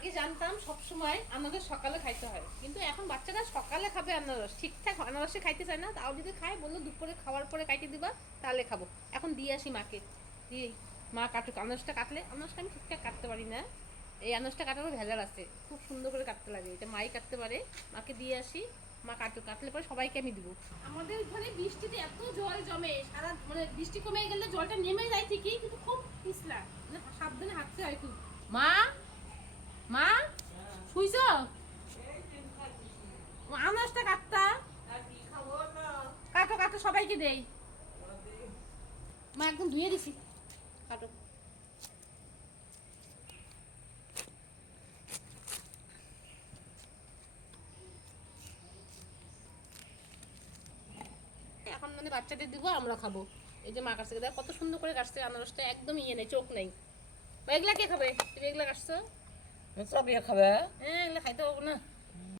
আগে জানতাম সবসময় আনারস সকালে খাইতে হয়, কিন্তু এখন বাচ্চারা সকালে খাবে আনারস, ঠিকঠাক আনারসে খাইতে চায় না। তাও যদি খায় বললো দুপুরে খাওয়ার পরে কাটি দিবা, তাহলে খাবো। এখন দিয়ে আসি মাকে, দিয়ে মা কাটুক। আনারসটা কাটলে, আনারসটা আমি ঠিকঠাক কাটতে পারি না, এই আনারসটা কাটারও ভেজাল আছে, খুব সুন্দর করে কাটতে লাগে, এটা মাই কাটতে পারে। মাকে দিয়ে আসি, মা কাটুক, কাটলে পরে সবাইকে আমি দিব। আমাদের ঘরে বৃষ্টিতে এত জল জমে, সারা মানে বৃষ্টি কমে গেলে জলটা নেমে যায় ঠিকই, কিন্তু খুব পিছলা, মানে সাবধানে হাঁটতে হয় খুব। মা, মা শুইছ? আনাজটা কাটতা, কাটো কাটো, সবাইকে দেই। মা একদম ধুয়ে দিছি, কাটো। এখন মানে বাচ্চাদের দিব, আমরা খাবো। এই যে মা কাছে দেখ কত সুন্দর করে কাটছে আনারসটা, একদম ইয়ে নেই, চোখ নেই। এগুলা কে খাবে? তুমি এগুলা কাটছো? সব খাবে। হ্যাঁ, এগুলা খাইতে পারবো না।